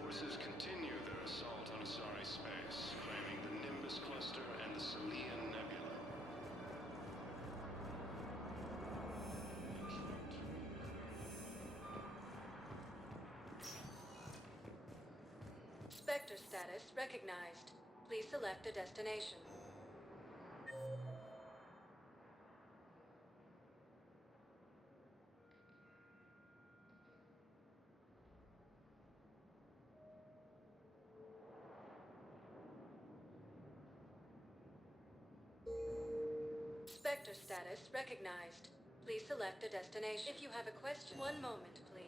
forces continue their assault on Asari space, claiming the Nimbus cluster and the Selian Nebula. Spectre status recognized. Please select a destination. Spectre status recognized. Please select a destination. If you have a question, one moment, please.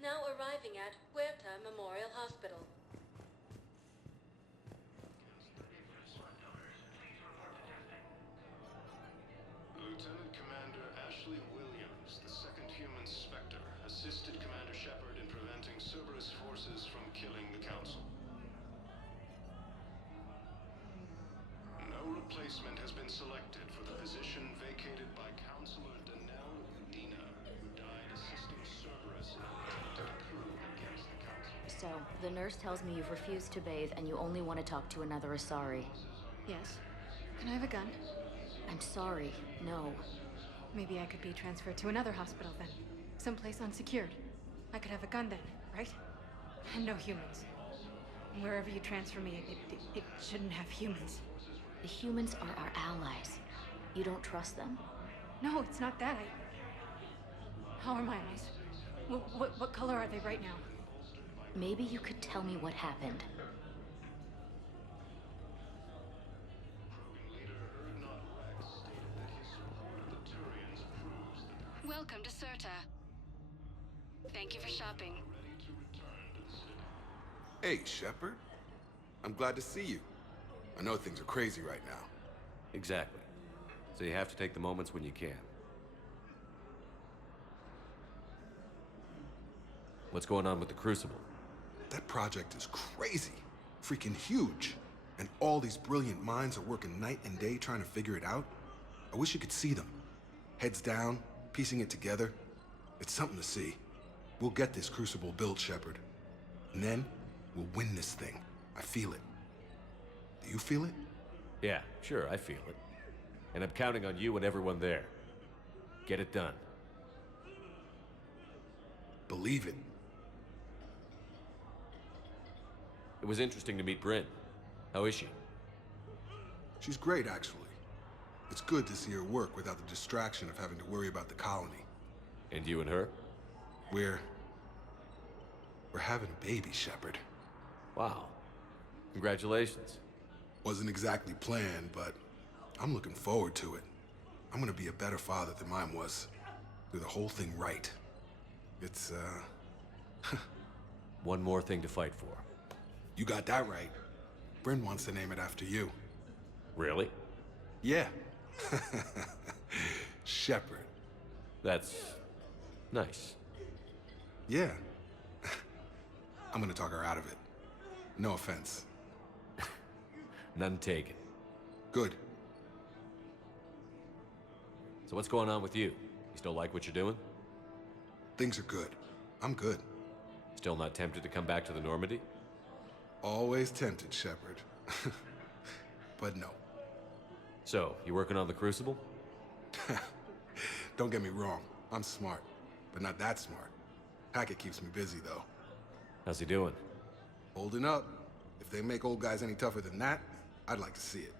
Now arriving at Huerta Memorial Hospital. Lieutenant Commander Ashley Williams, the second human Spectre, assisted Commander Shepard in preventing Cerberus forces from killing the Council. No replacement has been selected for the position vacated by Counselor Danelle Udina, who died assisting Cerberus in an attempted coup against the Council. So, the nurse tells me you've refused to bathe and you only want to talk to another Asari. Yes. Can I have a gun? I'm sorry, no. Maybe I could be transferred to another hospital then. Someplace unsecured. I could have a gun then, right? And no humans. Wherever you transfer me, it shouldn't have humans. The humans are our allies. You don't trust them? No, it's not that. How are my eyes? What color are they right now? Maybe you could tell me what happened. Welcome to Serta. Thank you for shopping. Hey, Shepard. I'm glad to see you. I know things are crazy right now. Exactly. So you have to take the moments when you can. What's going on with the Crucible? That project is crazy. Freaking huge. And all these brilliant minds are working night and day trying to figure it out. I wish you could see them. Heads down, piecing it together. It's something to see. We'll get this Crucible built, Shepard. And then, we'll win this thing. I feel it. Do you feel it? Yeah, sure, I feel it. And I'm counting on you and everyone there. Get it done. Believe it. It was interesting to meet Bryn. How is she? She's great, actually. It's good to see her work without the distraction of having to worry about the colony. And you and her? We're having a baby, Shepard. Wow. Congratulations. Wasn't exactly planned, but I'm looking forward to it. I'm gonna be a better father than mine was. Do the whole thing right. It's, One more thing to fight for. You got that right. Bryn wants to name it after you. Really? Yeah. Shepard. That's nice. Yeah. I'm gonna talk her out of it. No offense. None taken. Good. So what's going on with you? You still like what you're doing? Things are good. I'm good. Still not tempted to come back to the Normandy? Always tempted, Shepard. But no. So, you working on the Crucible? Don't get me wrong. I'm smart. But not that smart. Hackett keeps me busy, though. How's he doing? Holding up. If they make old guys any tougher than that, I'd like to see it.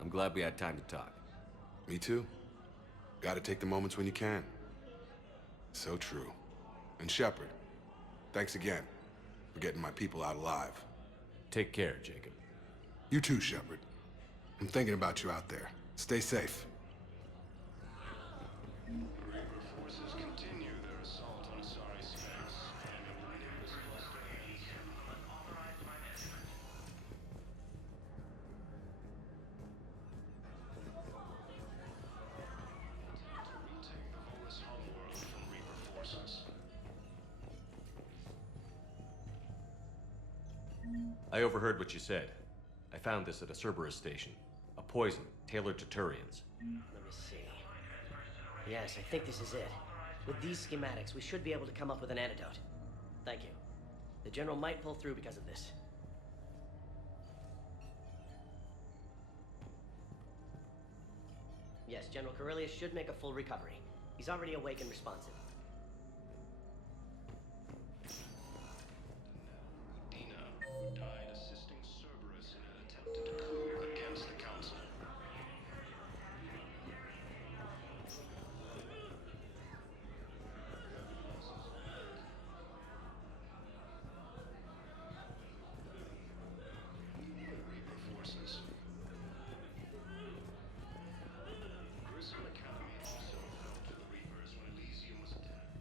I'm glad we had time to talk. Me too. Gotta take the moments when you can. So true. And Shepard, thanks again for getting my people out alive. Take care, Jacob. You too, Shepard. I'm thinking about you out there. Stay safe. Reaper forces continue their assault on Asari space, claiming the Nimbus cluster and to retake the Volus homeworld from Reaper forces. I overheard what you said. I found this at a Cerberus station. A poison tailored to Turians. Let me see. Yes, I think this is it. With these schematics, we should be able to come up with an antidote. Thank you. The General might pull through because of this. Yes, General Corellius should make a full recovery. He's already awake and responsive. Dina died assisting Cerberus in an attempted coup against the Council. Reaper forces. Grissom Academy also fell to the Reapers when Elysium was attacked.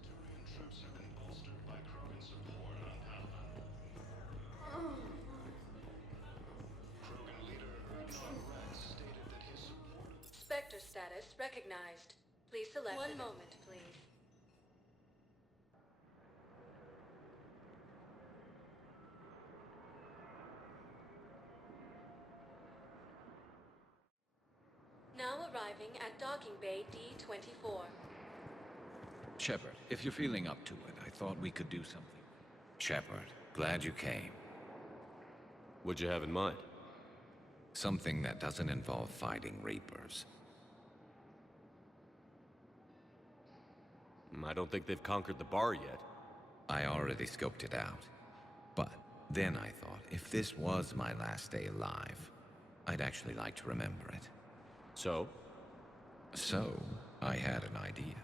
Turian troops have been bolstered by Krogan support on Palaven. Krogan leader Urdnot Rex stated that his support of Spectre status recognized. Please select. One moment, please. Now arriving at docking bay D-24. Shepard, if you're feeling up to it, I thought we could do something. Shepard, glad you came. What'd you have in mind? Something that doesn't involve fighting Reapers. I don't think they've conquered the bar yet. I already scoped it out. But then I thought, if this was my last day alive, I'd actually like to remember it. So? So, I had an idea.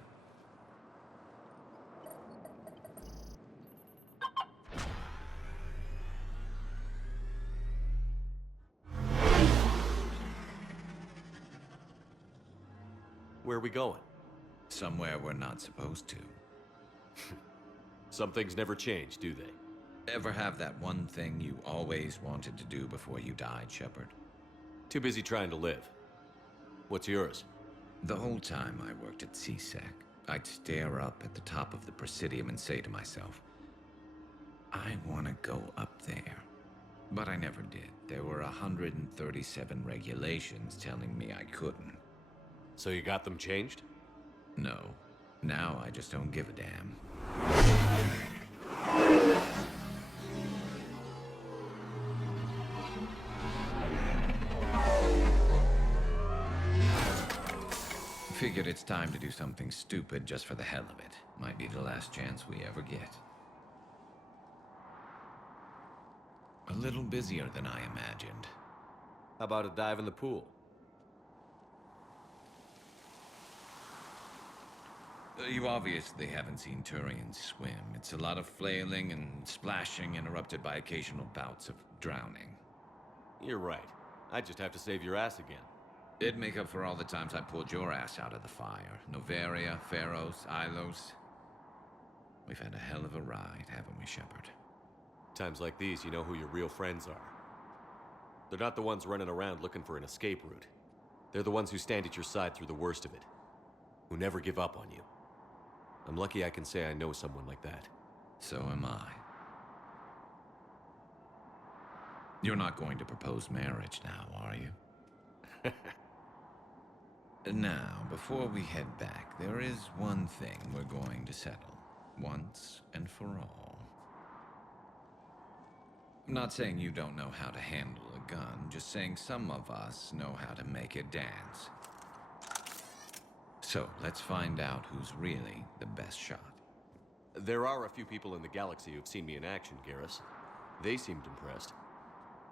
Where are we going? Somewhere we're not supposed to. Some things never change, do they? Ever have that one thing you always wanted to do before you died, Shepard? Too busy trying to live. What's yours? The whole time I worked at CSEC, I'd stare up at the top of the Presidium and say to myself, I want to go up there. But I never did. There were 137 regulations telling me I couldn't. So you got them changed? No. Now I just don't give a damn. Figured it's time to do something stupid just for the hell of it. Might be the last chance we ever get. A little busier than I imagined. How about a dive in the pool? You obviously haven't seen Turians swim. It's a lot of flailing and splashing interrupted by occasional bouts of drowning. You're right. I just have to save your ass again. It'd make up for all the times I pulled your ass out of the fire. Noveria, Pharos, Ilos. We've had a hell of a ride, haven't we, Shepard? Times like these, you know who your real friends are. They're not the ones running around looking for an escape route. They're the ones who stand at your side through the worst of it. Who never give up on you. I'm lucky I can say I know someone like that. So am I. You're not going to propose marriage now, are you? Now, before we head back, there is one thing we're going to settle. Once and for all. I'm not saying you don't know how to handle a gun, just saying some of us know how to make it dance. So, let's find out who's really the best shot. There are a few people in the galaxy who've seen me in action, Garrus. They seemed impressed.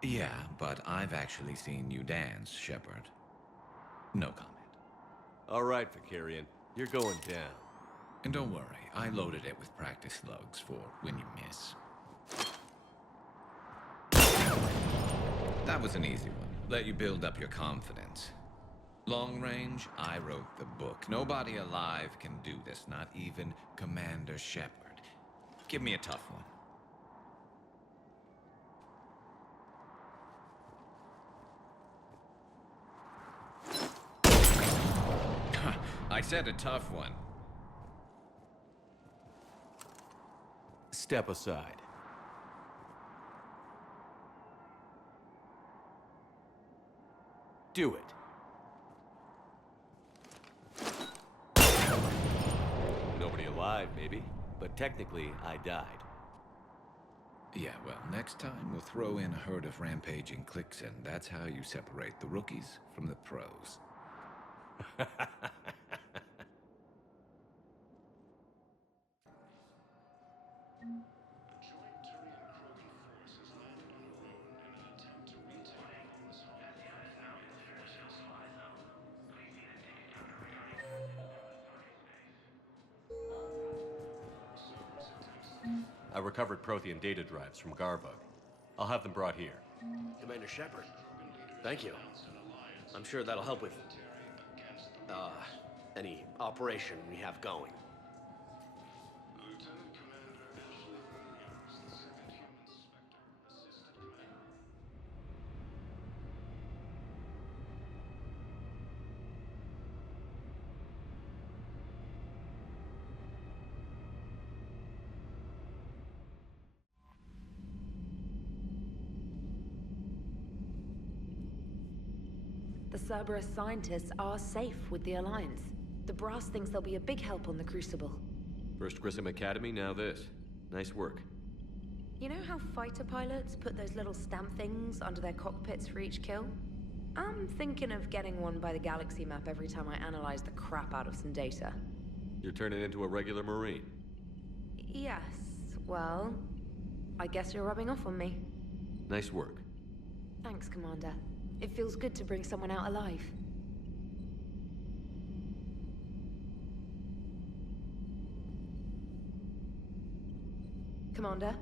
Yeah, but I've actually seen you dance, Shepard. No comment. All right, Vicarian. You're going down. And don't worry, I loaded it with practice slugs for when you miss. That was an easy one. Let you build up your confidence. Long range, I wrote the book. Nobody alive can do this, not even Commander Shepard. Give me a tough one. I said a tough one. Step aside. Do it. Nobody alive, maybe. But technically, I died. Yeah, well, next time we'll throw in a herd of rampaging cliques, and that's how you separate the rookies from the pros. I recovered Prothean data drives from Garbug. I'll have them brought here. Commander Shepard, thank you. I'm sure that'll help with, any operation we have going. Lieutenant Commander Ashley Williams, the second human Spectre, assistant commander. The Cerberus scientists are safe with the Alliance. The Brass thinks they'll be a big help on the Crucible. First Grissom Academy, now this. Nice work. You know how fighter pilots put those little stamp things under their cockpits for each kill? I'm thinking of getting one by the galaxy map every time I analyze the crap out of some data. You're turning into a regular Marine. Yes, well, I guess you're rubbing off on me. Nice work. Thanks, Commander. It feels good to bring someone out alive. Commander?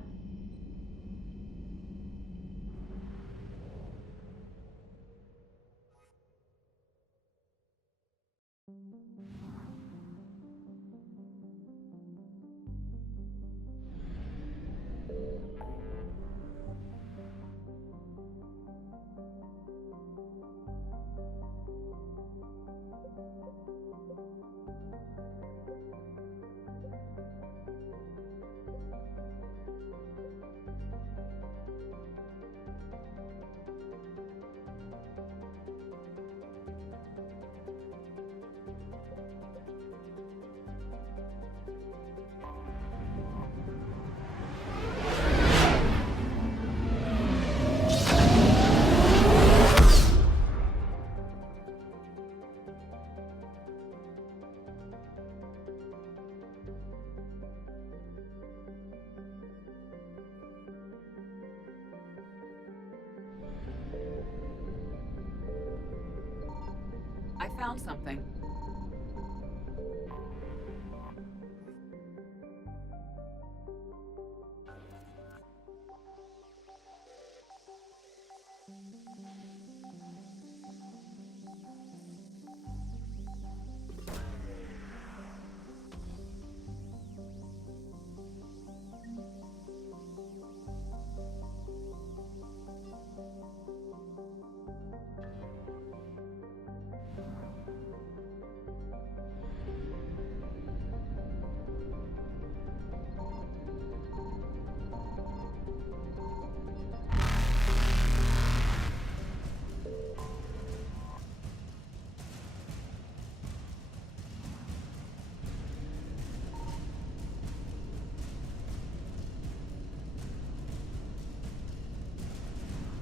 I found something.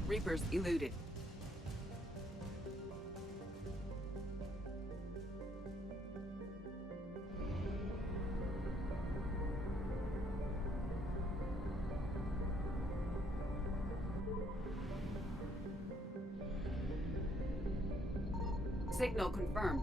Reapers eluded. Signal confirmed.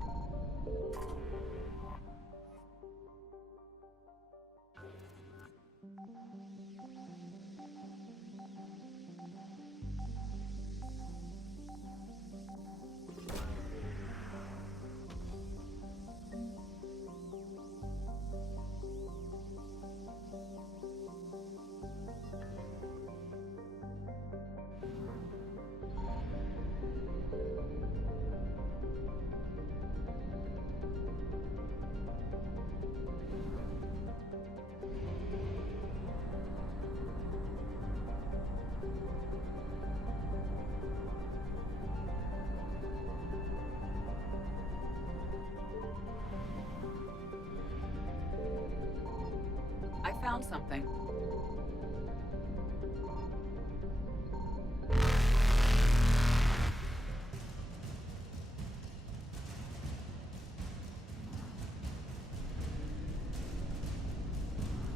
I found something.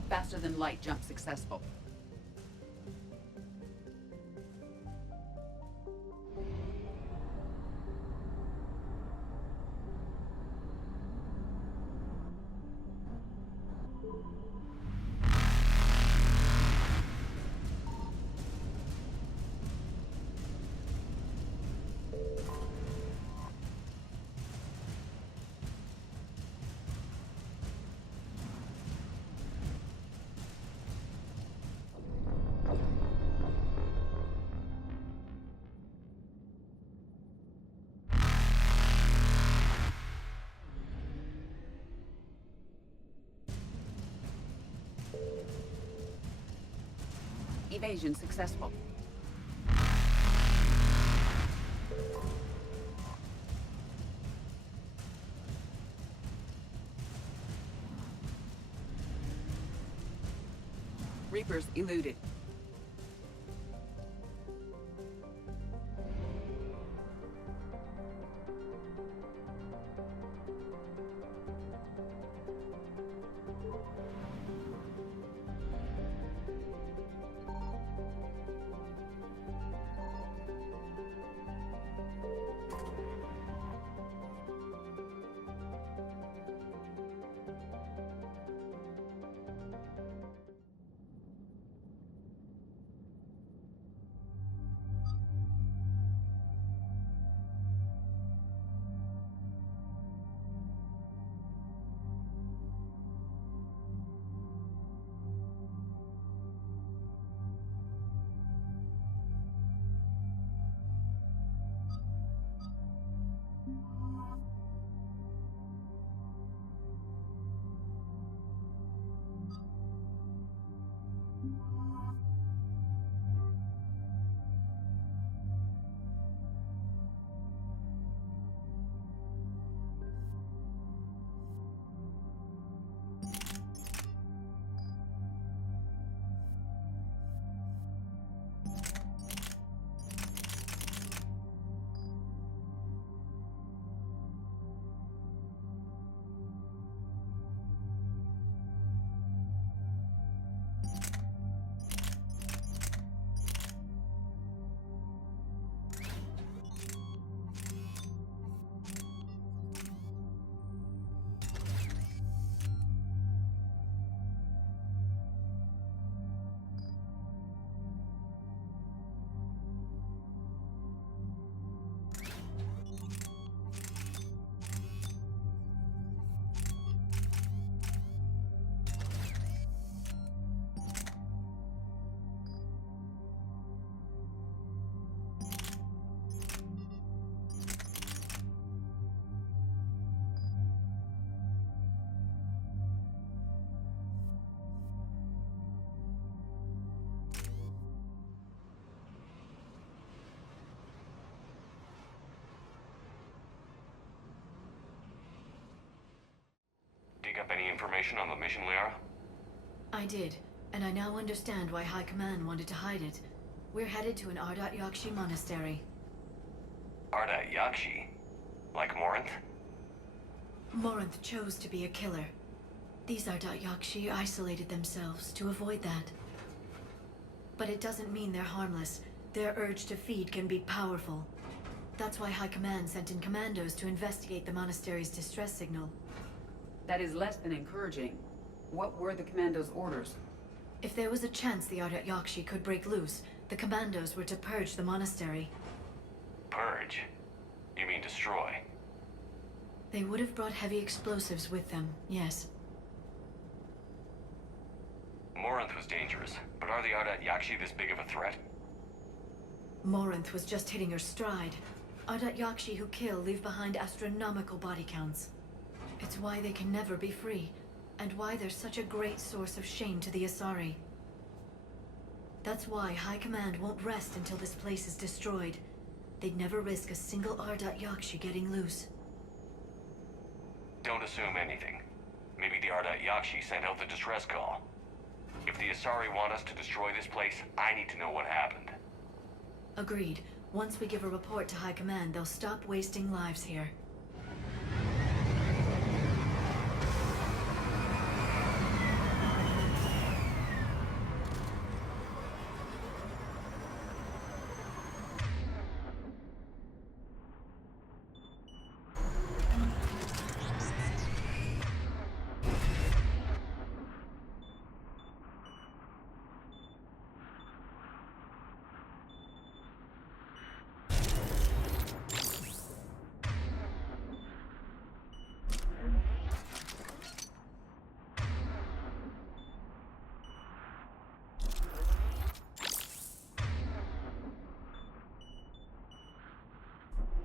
Faster than light jump successful. Evasion successful. Reapers eluded. Dig up any information on the mission, Liara? I did, and I now understand why High Command wanted to hide it. We're headed to an Ardat Yakshi monastery. Ardat Yakshi? Like Morinth? Morinth chose to be a killer. These Ardat Yakshi isolated themselves to avoid that. But it doesn't mean they're harmless. Their urge to feed can be powerful. That's why High Command sent in commandos to investigate the monastery's distress signal. That is less than encouraging. What were the commandos' orders? If there was a chance the Ardat Yakshi could break loose, the commandos were to purge the monastery. Purge? You mean destroy? They would have brought heavy explosives with them, yes. Morinth was dangerous, but are the Ardat Yakshi this big of a threat? Morinth was just hitting her stride. Ardat Yakshi who kill leave behind astronomical body counts. It's why they can never be free, and why they're such a great source of shame to the Asari. That's why High Command won't rest until this place is destroyed. They'd never risk a single Ardat Yakshi getting loose. Don't assume anything. Maybe the Ardat Yakshi sent out the distress call. If the Asari want us to destroy this place, I need to know what happened. Agreed. Once we give a report to High Command, they'll stop wasting lives here.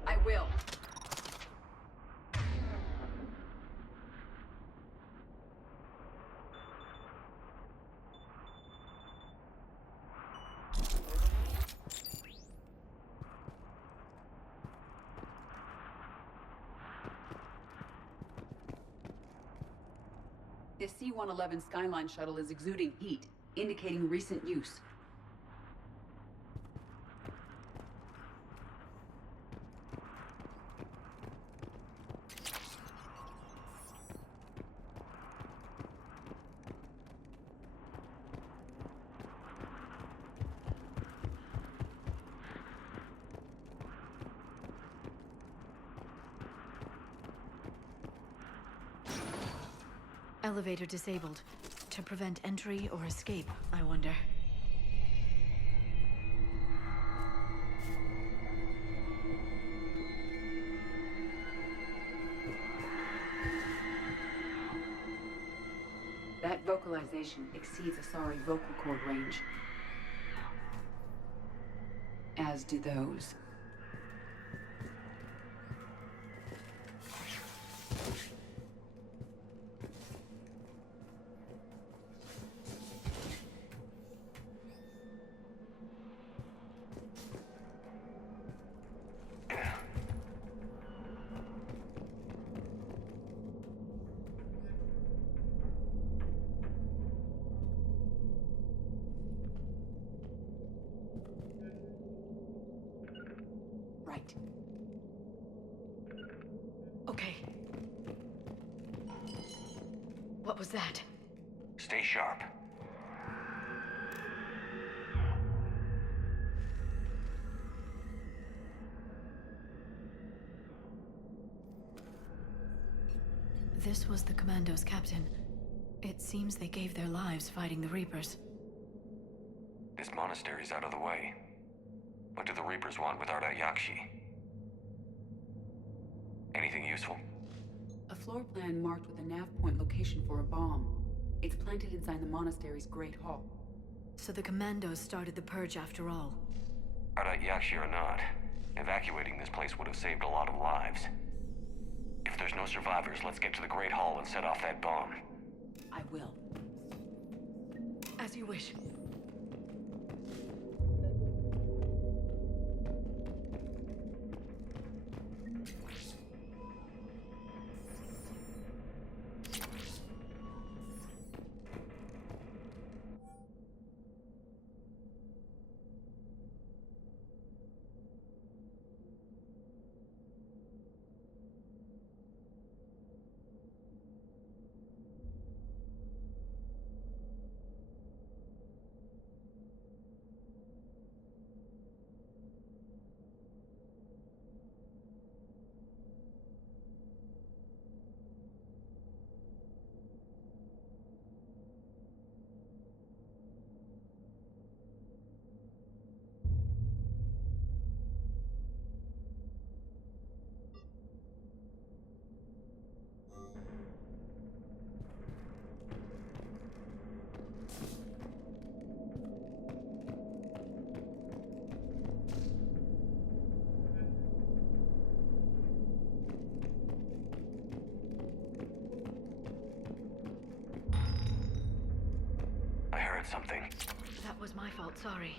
I will. The C-111 Skyline shuttle is exuding heat, indicating recent use. Elevator disabled. To prevent entry or escape, I wonder. That vocalization exceeds Asari vocal cord range. As do those. Right. Okay. What was that? Stay sharp. This was the Commando's captain. It seems they gave their lives fighting the Reapers. This monastery's out of the way. What do the Reapers want with Ardat Yakshi? Anything useful? A floor plan marked with a nav point location for a bomb. It's planted inside the monastery's Great Hall. So the Commandos started the purge after all. Ardat Yakshi or not, evacuating this place would have saved a lot of lives. If there's no survivors, let's get to the Great Hall and set off that bomb. I will. As you wish. Something. That was my fault, sorry.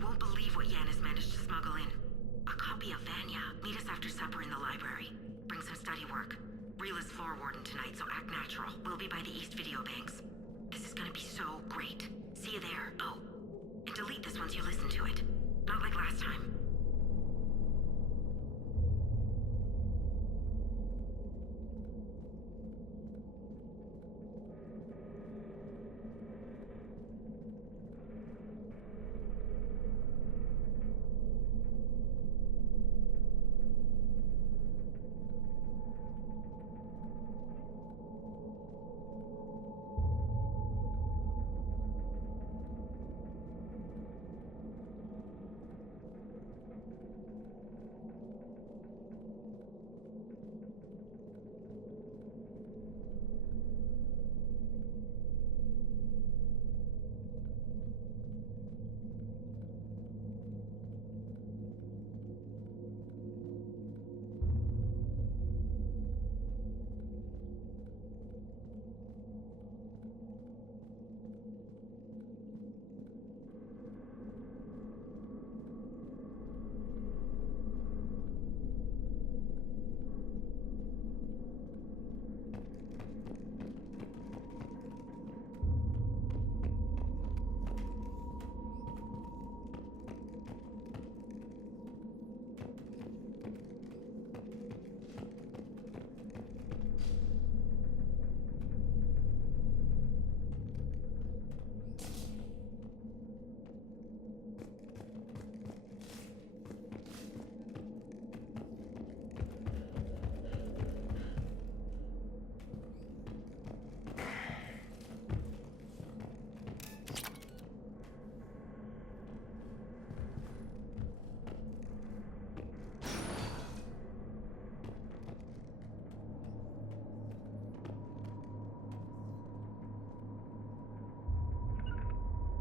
You won't believe what Yan has managed to smuggle in. A copy of Vanya. Meet us after supper in the library. Bring some study work. Reela's floor warden tonight, so act natural. We'll be by the East Video Banks. This is gonna be so great. See you there. Oh, and delete this once you listen to it. Not like last time.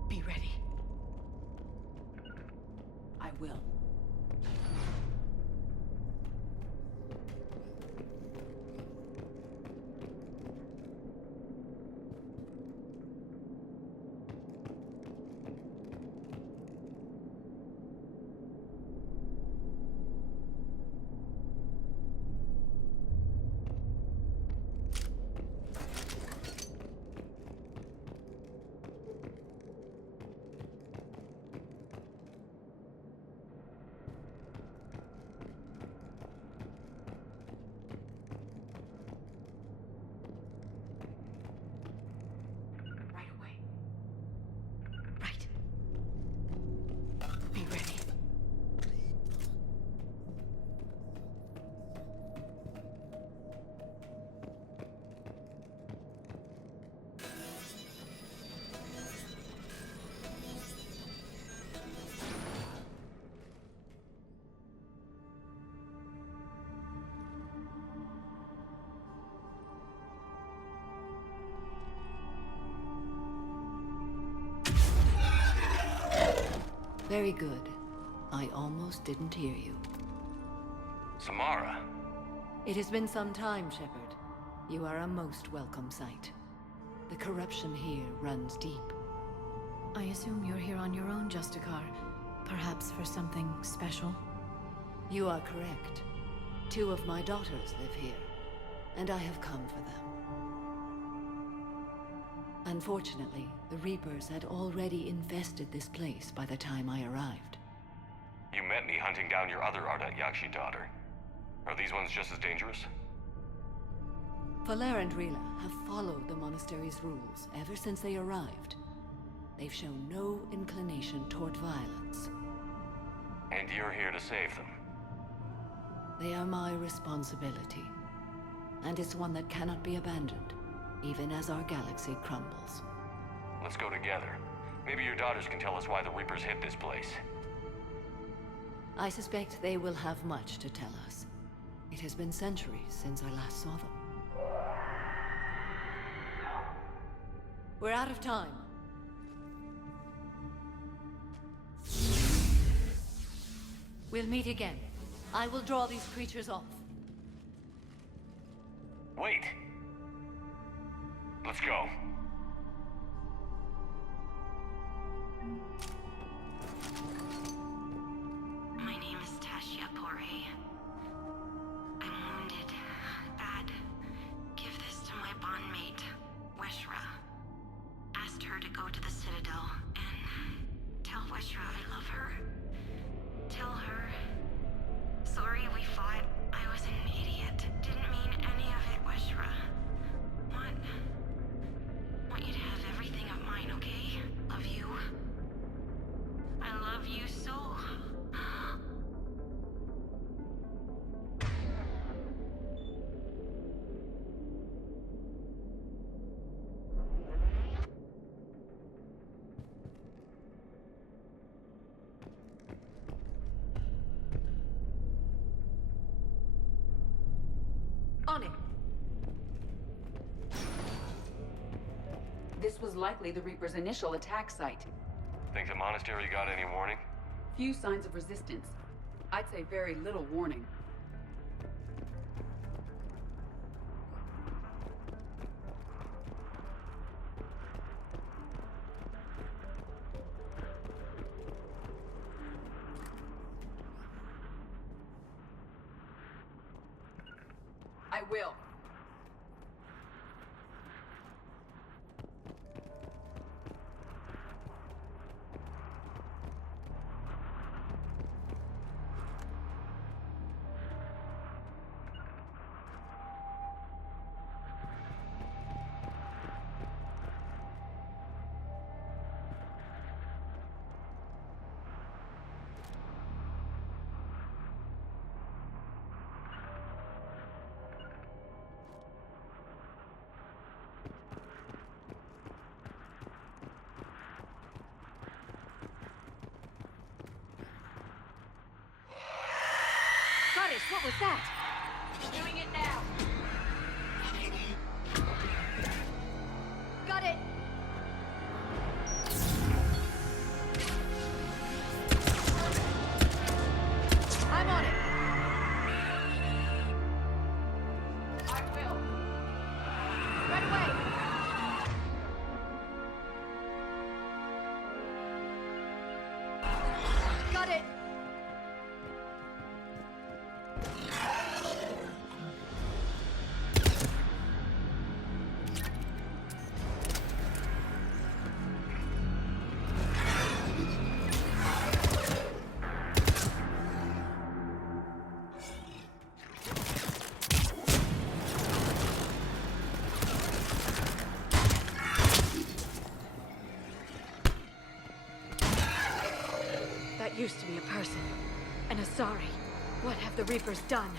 Be ready. I will. Very good. I almost didn't hear you. Samara. It has been some time, Shepard. You are a most welcome sight. The corruption here runs deep. I assume you're here on your own, Justicar. Perhaps for something special? You are correct. 2 of my daughters live here, and I have come for them. Unfortunately, the Reapers had already infested this place by the time I arrived. You met me hunting down your other Ardat Yakshi daughter. Are these ones just as dangerous? Valer and Rila have followed the monastery's rules ever since they arrived. They've shown no inclination toward violence. And you're here to save them? They are my responsibility. And it's one that cannot be abandoned, even as our galaxy crumbles. Let's go together. Maybe your daughters can tell us why the Reapers hit this place. I suspect they will have much to tell us. It has been centuries since I last saw them. We're out of time. We'll meet again. I will draw these creatures off. Wait. Let's go. likely the Reaper's initial attack site. Think the monastery got any warning? Few signs of resistance. I'd say very little warning. I will. Goddess, what was that? Doing it now. Got it! I'm on it! I will. Right away! Got it! That used to be a person. An Asari. What have the Reapers done?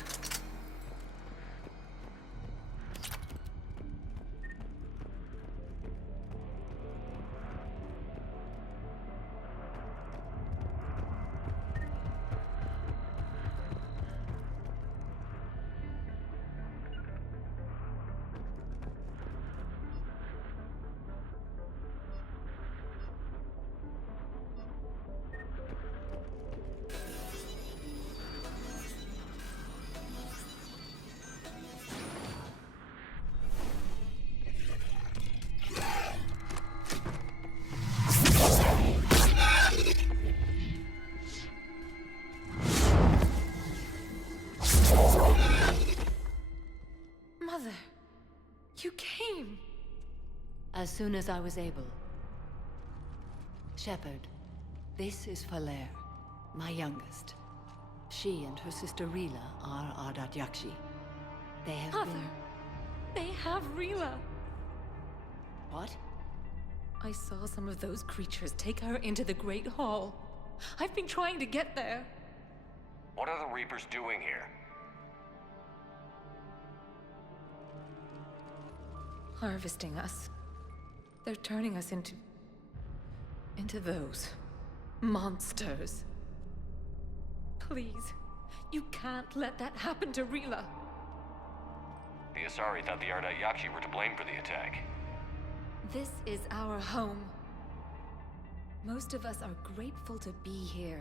Mother, you came. As soon as I was able. Shepard, this is Falere, my youngest. She and her sister Rila are Ardat Yakshi. They have Mother, been... they have Rila. What? I saw some of those creatures take her into the Great Hall. I've been trying to get there. What are the Reapers doing here? Harvesting us. They're turning us into those monsters. Please, you can't let that happen to Rila. The Asari thought the Ardat Yakshi were to blame for the attack. This is our home. Most of us are grateful to be here.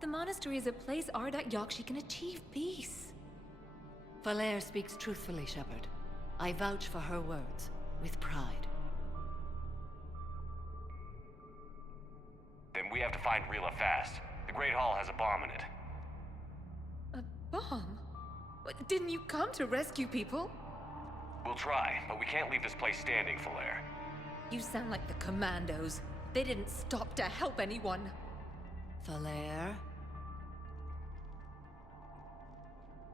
The monastery is a place Ardat Yakshi can achieve peace. Falere speaks truthfully, Shepard. I vouch for her words, with pride. Then we have to find Rila fast. The Great Hall has a bomb in it. A bomb? What, didn't you come to rescue people? We'll try, but we can't leave this place standing, Falere. You sound like the Commandos. They didn't stop to help anyone. Falere?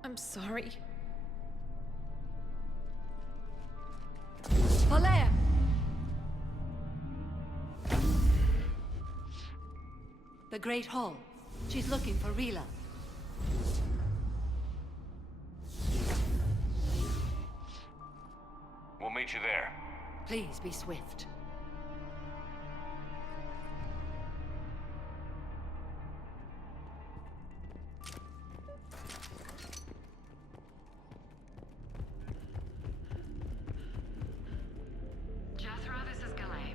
I'm sorry. Falere! The Great Hall. She's looking for Rila. We'll meet you there. Please be swift. Jethro, this is Galay.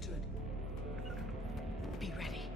Understood. Be ready.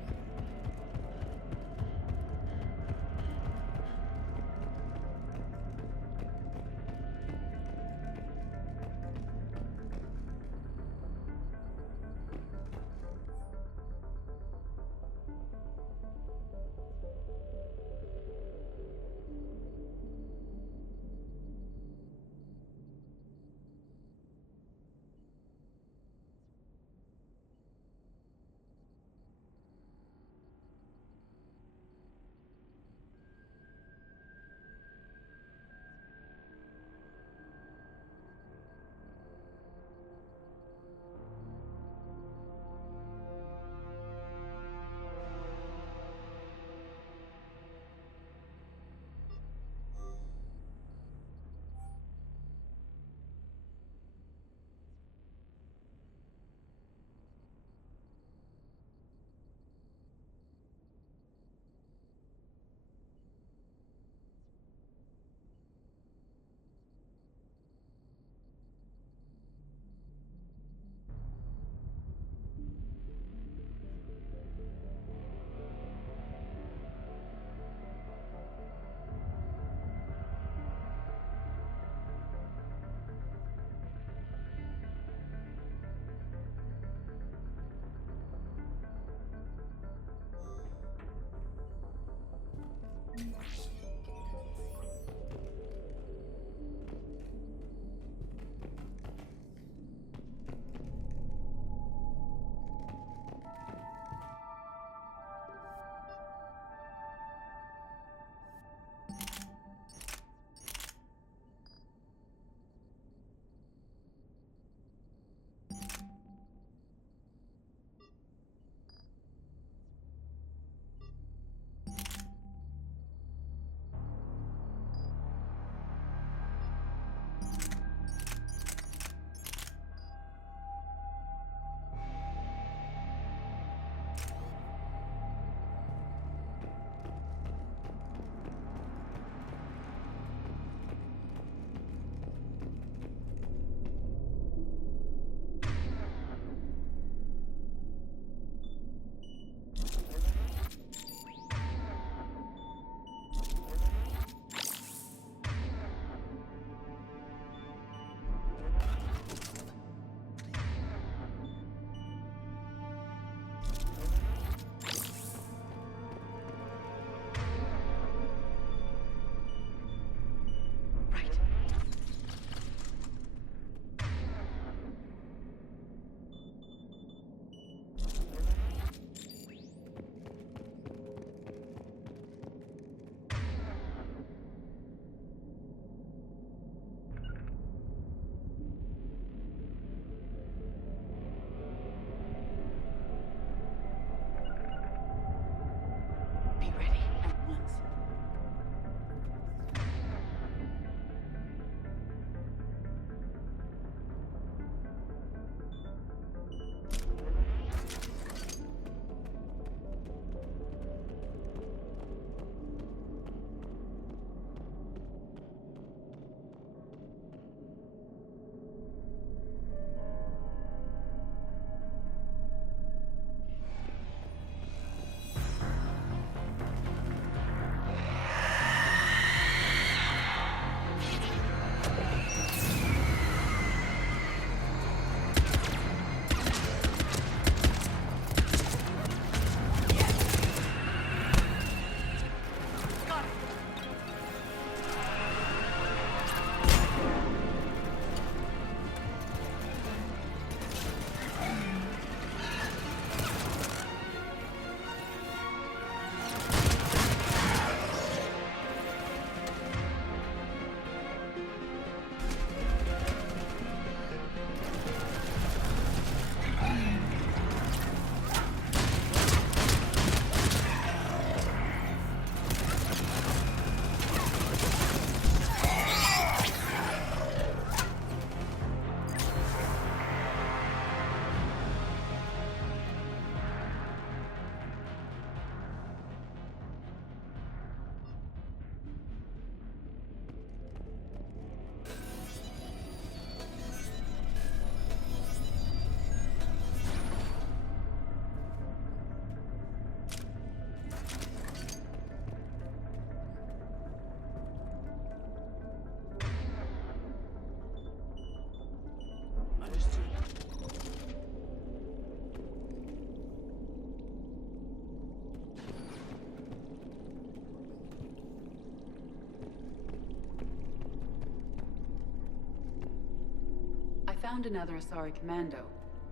found another Asari commando,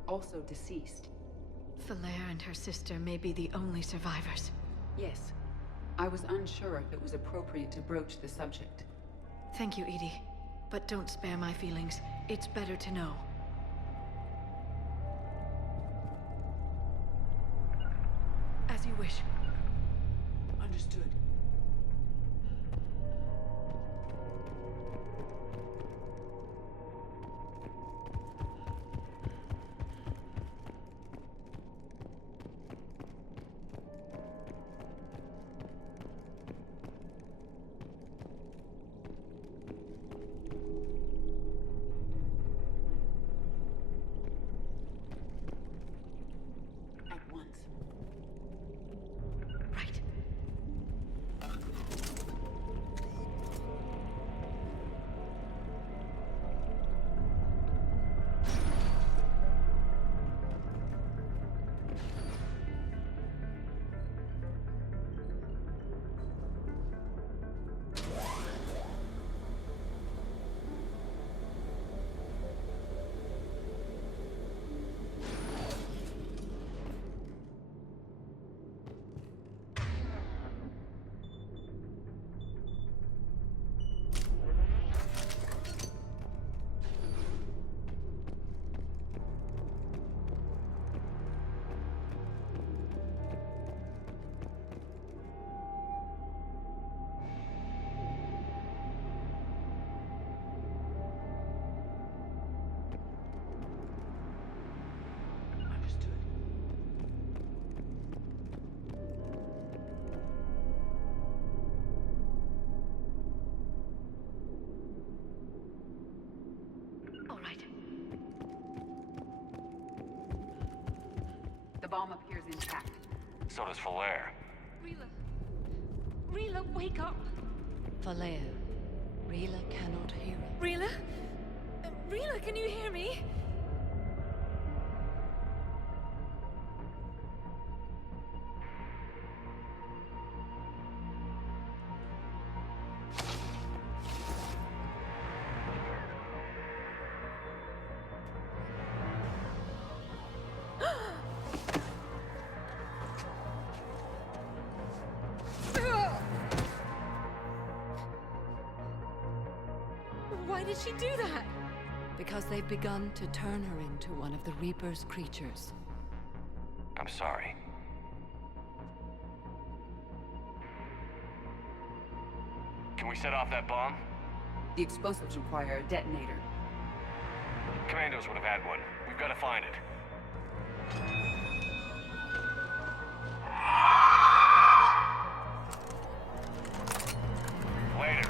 also deceased. Falaire and her sister may be the only survivors. Yes. I was unsure if it was appropriate to broach the subject. Thank you, Edie. But don't spare my feelings. It's better to know. As you wish. Understood. At once. Right. Understood. All right. The bomb appears intact. So does Falaire. Rila. Rila, wake up! Falaire, Rila cannot hear us. Rila? Rila, can you hear me? Why did she do that? Because they've begun to turn her into one of the Reaper's creatures. I'm sorry. Can we set off that bomb? The explosives require a detonator. Commandos would have had one. We've got to find it. Later.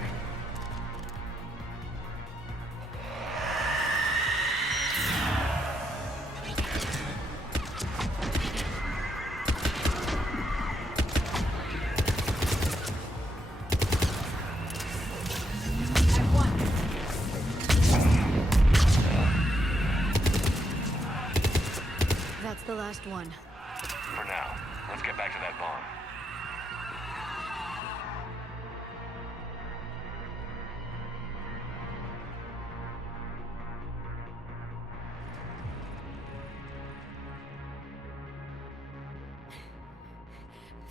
That's the last one. For now, let's get back to that bomb.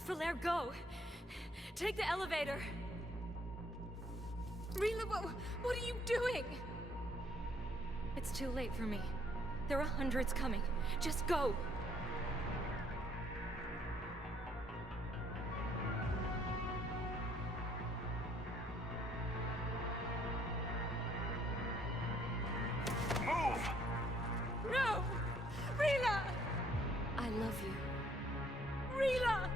Falaire, go! Take the elevator! Rila, what are you doing? It's too late for me. There are hundreds coming. Just go! Move! No! Rila! I love you. Rila!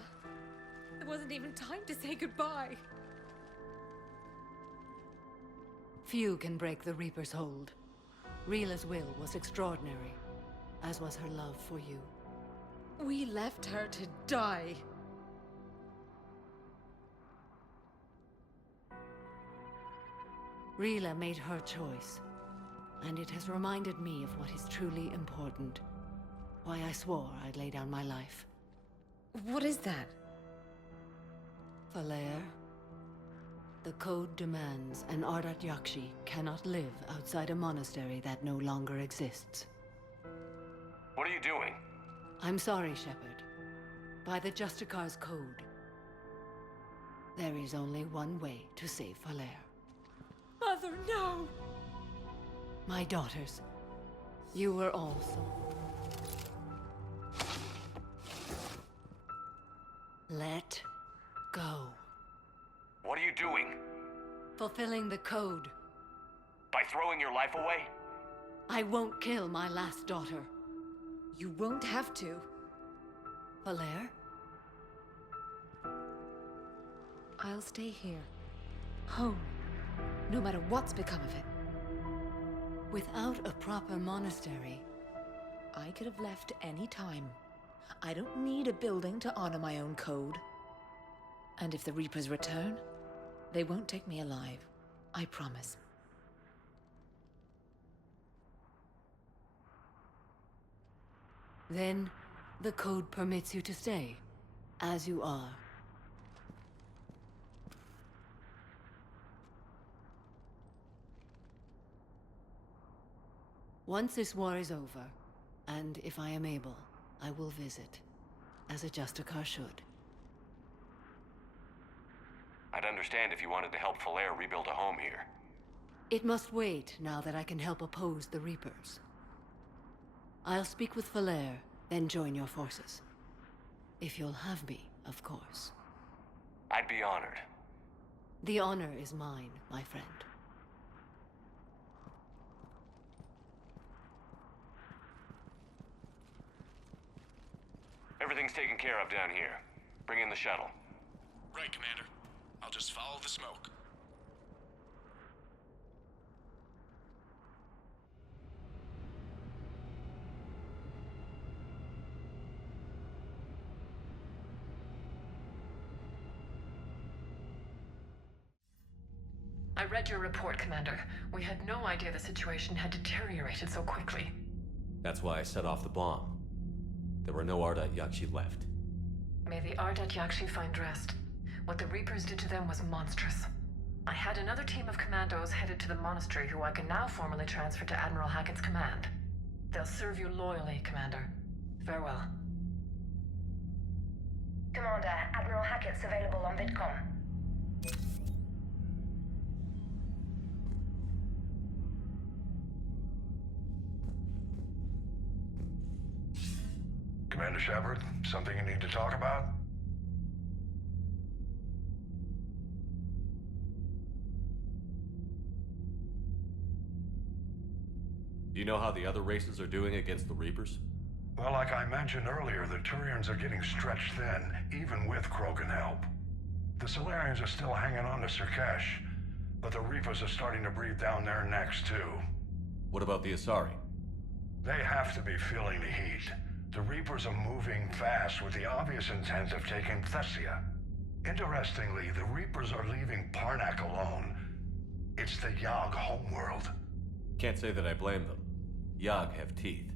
Rila. There wasn't even time to say goodbye. Few can break the Reaper's hold. Rila's will was extraordinary, as was her love for you. We left her to die. Rila made her choice, and it has reminded me of what is truly important. Why I swore I'd lay down my life. What is that? Falair, the code demands an Ardat Yakshi cannot live outside a monastery that no longer exists. What are you doing? I'm sorry, Shepard. By the Justicar's code, there is only one way to save Falair. Mother, no! My daughters, you were also. Let go. What are you doing? Fulfilling the code. By throwing your life away? I won't kill my last daughter. You won't have to. Falair? I'll stay here. Home. No matter what's become of it. Without a proper monastery, I could have left any time. I don't need a building to honor my own code. And if the Reapers return, they won't take me alive. I promise. then the code permits you to stay, as you are. Once this war is over, and if I am able, I will visit, as a Justicar should. I'd understand if you wanted to help Falair rebuild a home here. It must wait now that I can help oppose the Reapers. I'll speak with Falair, then join your forces. If you'll have me, of course. I'd be honored. The honor is mine, my friend. Everything's taken care of down here. Bring in the shuttle. Right, Commander. I'll just follow the smoke. I read your report, Commander. We had no idea the situation had deteriorated so quickly. That's why I set off the bomb. There were no Ardat Yakshi left. May the Ardat Yakshi find rest. What the Reapers did to them was monstrous. I had another team of commandos headed to the monastery who I can now formally transfer to Admiral Hackett's command. They'll serve you loyally, Commander. Farewell. Commander, Admiral Hackett's available on VidCom. Commander Shepard, something you need to talk about? Do you know how the other races are doing against the Reapers? Well, like I mentioned earlier, the Turians are getting stretched thin, even with Krogan help. The Solarians are still hanging on to Sirkesh, but the Reapers are starting to breathe down their necks, too. What about the Asari? They have to be feeling the heat. The Reapers are moving fast with the obvious intent of taking Thessia. Interestingly, the Reapers are leaving Parnak alone. It's the Yogg homeworld. Can't say that I blame them. Yogg have teeth.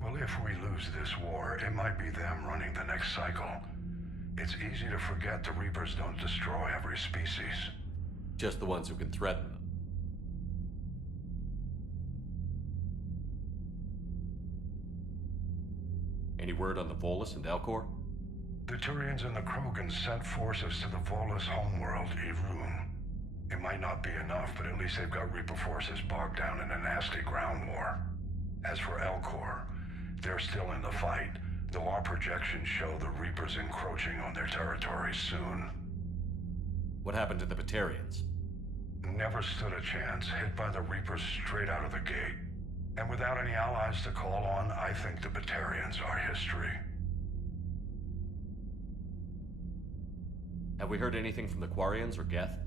Well, if we lose this war, it might be them running the next cycle. It's easy to forget the Reapers don't destroy every species. Just the ones who can threaten them. Any word on the Volus and Elcor? The Turians and the Krogan sent forces to the Volus homeworld, Irun. It might not be enough, but at least they've got Reaper forces bogged down in a nasty ground war. As for Elcor, they're still in the fight, though our projections show the Reapers encroaching on their territory soon. What happened to the Batarians? Never stood a chance, hit by the Reapers straight out of the gate. And without any allies to call on, I think the Batarians are history. Have we heard anything from the Quarians or Geth?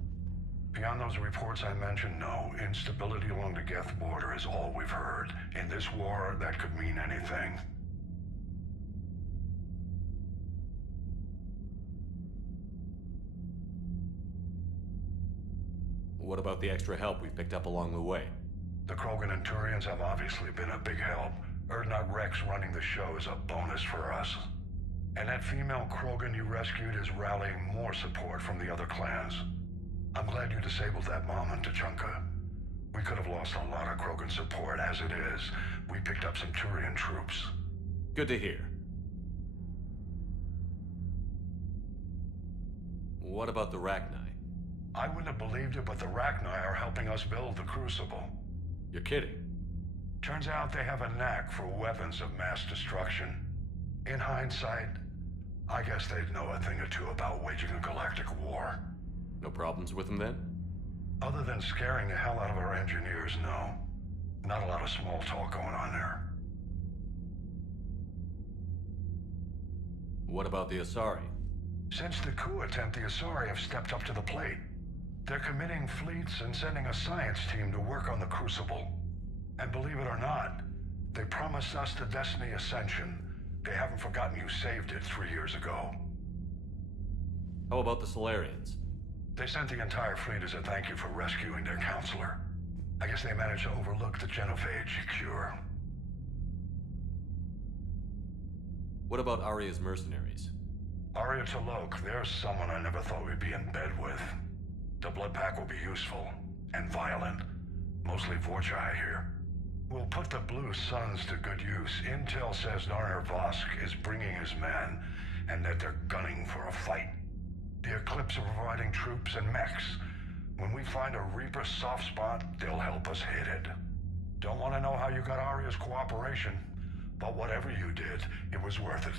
Beyond those reports I mentioned, no. Instability along the Geth border is all we've heard. In this war, that could mean anything. What about the extra help we picked up along the way? The Krogan and Turians have obviously been a big help. Urdnot Rex running the show is a bonus for us. And that female Krogan you rescued is rallying more support from the other clans. I'm glad you disabled that bomb in Tuchanka. We could have lost a lot of Krogan support. As it is, we picked up some Turian troops. Good to hear. What about the Rachni? I wouldn't have believed it, but the Rachni are helping us build the Crucible. You're kidding. Turns out they have a knack for weapons of mass destruction. In hindsight, I guess they'd know a thing or two about waging a galactic war. No problems with them then? Other than scaring the hell out of our engineers, no. Not a lot of small talk going on there. What about the Asari? Since the coup attempt, the Asari have stepped up to the plate. They're committing fleets and sending a science team to work on the Crucible. And believe it or not, they promised us the Destiny Ascension. They haven't forgotten you saved it 3 years ago. How about the Solarians? They sent the entire fleet as a thank you for rescuing their counselor. I guess they managed to overlook the genophage cure. What about Arya's mercenaries? Arya T'Loak, there's someone I never thought we'd be in bed with. The blood pack will be useful, and violent. Mostly Vorchai here. We'll put the Blue Suns to good use. Intel says Narner Vosk is bringing his men, and that they're gunning for a fight. The Eclipse are providing troops and mechs. When we find a Reaper soft spot, they'll help us hit it. Don't want to know how you got Arya's cooperation, but whatever you did, it was worth it.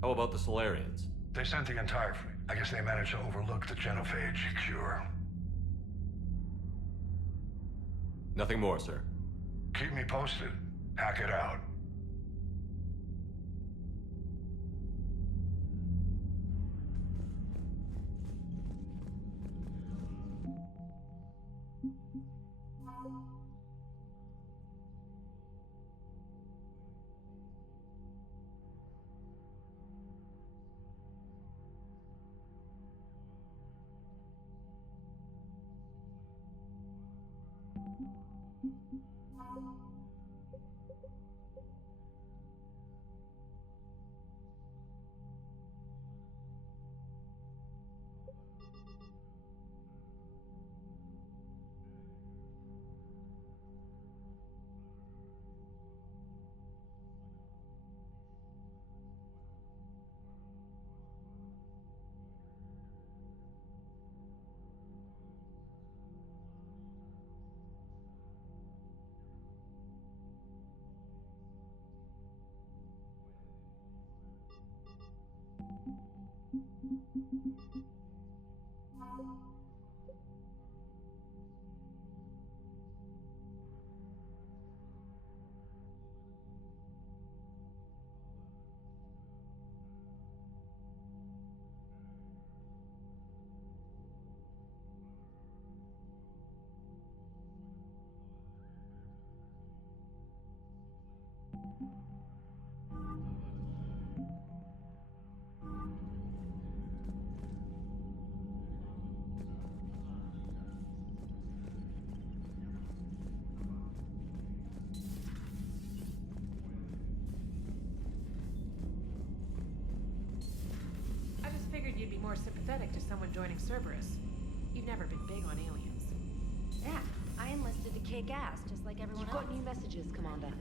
How about the Solarians? They sent the entire fleet. I guess they managed to overlook the genophage cure. Nothing more, sir. Keep me posted. Hack it out. Figured you'd be more sympathetic to someone joining Cerberus. You've never been big on aliens. Yeah, I enlisted to kick ass, just like everyone else. You've got new messages, Commander.